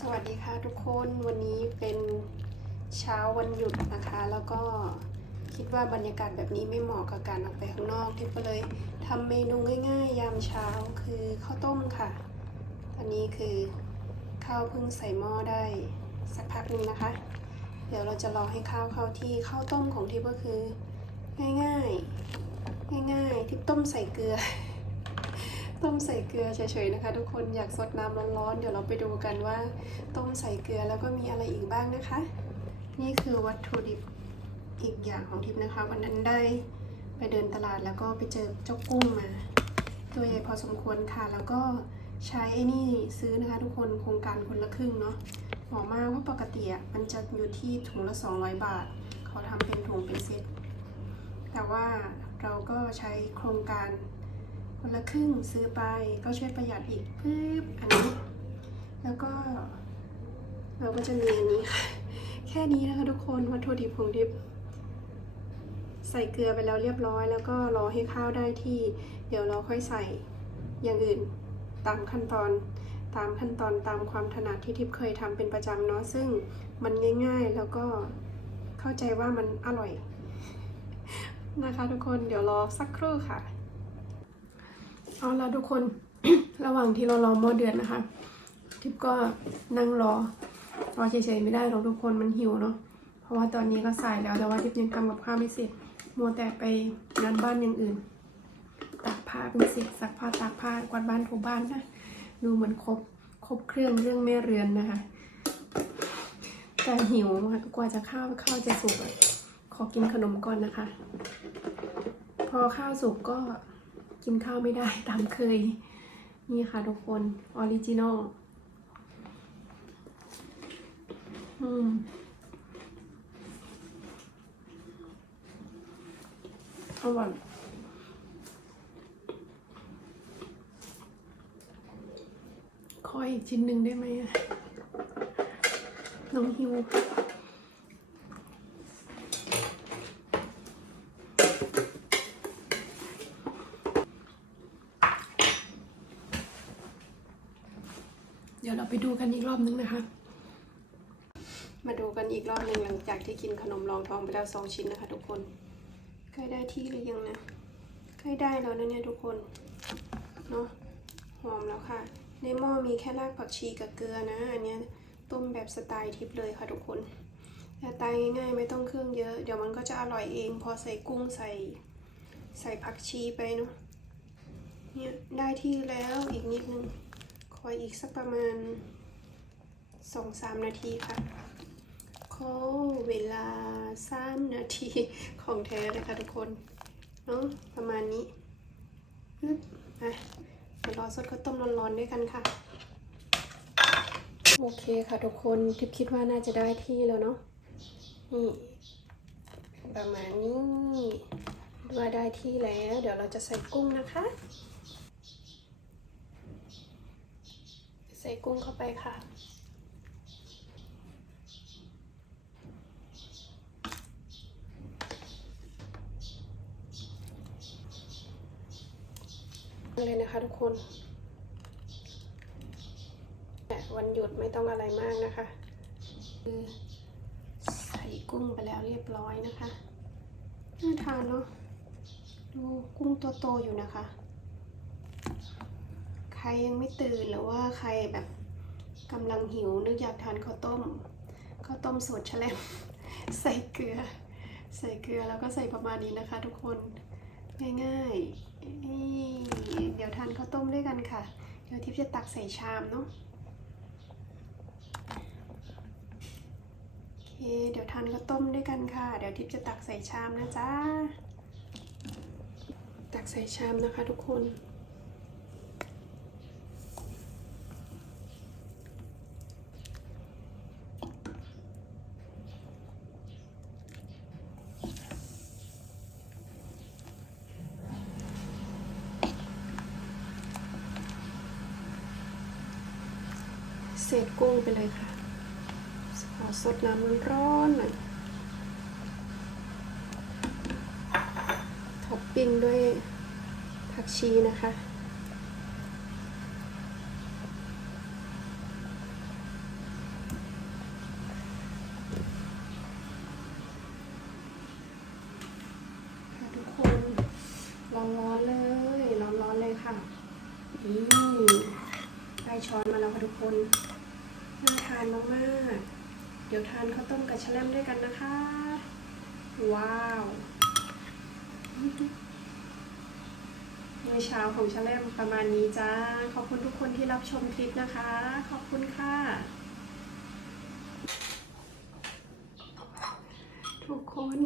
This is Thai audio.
สวัสดีค่ะทุกคนวันนี้เป็นเช้าวันหยุดนะคะ แล้วก็คิดว่าบรรยากาศแบบนี้ไม่เหมาะกับการออกไปข้างนอกทิพย์ก็เลยทำเมนูง่ายๆ ยามเช้าคือข้าวต้มค่ะ อันนี้คือข้าวเพิ่งใส่หม้อได้สักพักหนึ่งนะคะ เดี๋ยวเราจะรอให้ข้าวเข้าที่ข้าวต้มของทิพก็คือ ง่ายๆ ง่ายๆทิพต้มใส่เกลือ ต้มใส่เกลือเฉยๆนะคะ ทุกคนอยากสดน้ำร้อนๆเดี๋ยวเราไปดูกันว่า ต้มใส่เกลือแล้วก็มีอะไรอีกบ้างนะคะ นี่คือวัตถุดิบอีกอย่างของทิพนะคะ วันนั้นได้ไปเดินตลาดแล้วก็ไปเจอเจ้ากุ้งมาตัวใหญ่พอสมควรค่ะ แล้วก็ใช้ไอ้นี่ซื้อนะคะทุกคนโครงการคนละครึ่งเนาะหมมากเพราะปกติอะมันจะอยู่ที่ถุงละ 200 บาท เขาทำเป็นถุงเป็นเซตแต่ว่าเราก็ใช้โครงการ คนละครึ่งซื้อไปก็ช่วยประหยัดอีกปึ๊บอันนี้ แล้วก็ เราก็จะมีอันนี้ค่ะ แค่นี้นะคะทุกคนวัตถุดิบของดิบ ใส่เกลือไปแล้วเรียบร้อย แล้วก็รอให้ข้าวได้ที่ เดี๋ยวเราค่อยใส่อย่างอื่นตามขั้นตอนตามขั้นตอนตามความถนัดที่ทิพย์เคยทำเป็นประจำเนาะซึ่งมันง่าย ๆ แล้วก็เข้าใจว่ามันอร่อยนะคะทุกคนเดี๋ยวรอสักครู่ค่ะ เอาละทุกคน ระหว่างที่เรารอหม้อเดือดนะคะทิพย์ก็นั่งรอรอเฉยๆไม่ได้หรอกทุกคนมันหิวเนาะเพราะว่าตอนนี้ก็สายแล้วแต่ว่าทิพย์ยังทำกับข้าวไม่เสร็จมัวแต่ไปงานบ้านอย่างอื่นตักผ้าเป็นเสร็จซักผ้าตากผ้ากวาดบ้านถูบ้านนะดูเหมือนครบครบเครื่องเรื่องแม่เรือนนะคะแต่หิวกว่าจะข้าวข้าวจะสุกขอกินขนมก่อนนะคะ พอข้าวสุกก็ กินข้าวไม่ได้ตามเคย นี่ค่ะทุกคน ออริจินอลอืมอร่อยขออีกชิ้นหนึ่งได้ไหมน้องฮิว ดี๋ยวเราไปดูกันอีกรอบนึงนะคะ มาดูกันอีกรอบหนึ่งหลังจากที่กินขนมรองท้องไปแล้วสองชิ้นนะคะ ทุกคนใกล้ได้ที่หรือยังนะใกล้ได้แล้วนะเนี่ยทุกคนเนาะหอมแล้วค่ะ ในหม้อมีแค่รากผักชีกับเกลือนะ อันเนี้ยต้มแบบสไตล์ทิพย์เลยค่ะทุกคนแต่ตายง่ายๆ ไม่ต้องเครื่องเยอะ เดี๋ยวมันก็จะอร่อยเอง พอใส่กุ้งใส่ใส่ผักชีไปเนาะเนี่ยได้ที่แล้วอีกนิดนึง ออีกสักประมาณสองสามนาทีค่ะขอเวลาสามนาทีของแท้เลยค่ะทุกคน เนาะประมาณนี้ปึ๊บอะเดี๋ยวรอสดข้าวต้มร้อนๆด้วยกันค่ะ โอเคค่ะทุกคนทิพย์คิดว่าน่าจะได้ที่แล้วเนาะนี่ประมาณนี้ว่าได้ที่แล้ว เดี๋ยวเราจะใส่กุ้งนะคะ ส่กุ้งเข้าไปค่ะ เลยนะคะทุกคนวันหยุดไม่ต้องอะไรมากนะคะ คือใส่กุ้งไปแล้วเรียบร้อยนะคะ น่าทานเนาะ ดูกุ้งตัวโตอยู่นะคะ รยังไม่ตื่นหรือว่าใครแบบกำลังหิว นึกอยากทานข้าวต้มข้าวต้มสูตรแฉลมใส่เกลือ ใส่เกลือแล้วก็ใส่ประมาณนี้นะคะ ทุกคนง่ายๆนี่เดี๋ยวทานข้าวต้มด้วยกันค่ะ เดี๋ยวทิพย์จะตักใส่ชามเนาะโอเคเดี๋ยวทานข้าวต้มด้วยกันค่ะ เดี๋ยวทิพย์จะตักใส่ชามนะจ๊ะตักใส่ชามนะคะทุกคน เศษกุ้งไปเลยค่ะ ขอสดน้ำร้อนหน่อย ท็อปปิ้งด้วยผักชีนะคะร้อนๆเลย ร้อนๆเลยค่ะอือ ช้อนมาแล้วค่ะทุกคนน่าทานมากๆ เดี๋ยวทานข้าวต้มกับแชลมด้วยกันนะคะ ว้าวมื้อเช้าของแชลมประมาณนี้จ้า ขอบคุณทุกคนที่รับชมคลิปนะคะ ขอบคุณค่ะ ทุกคน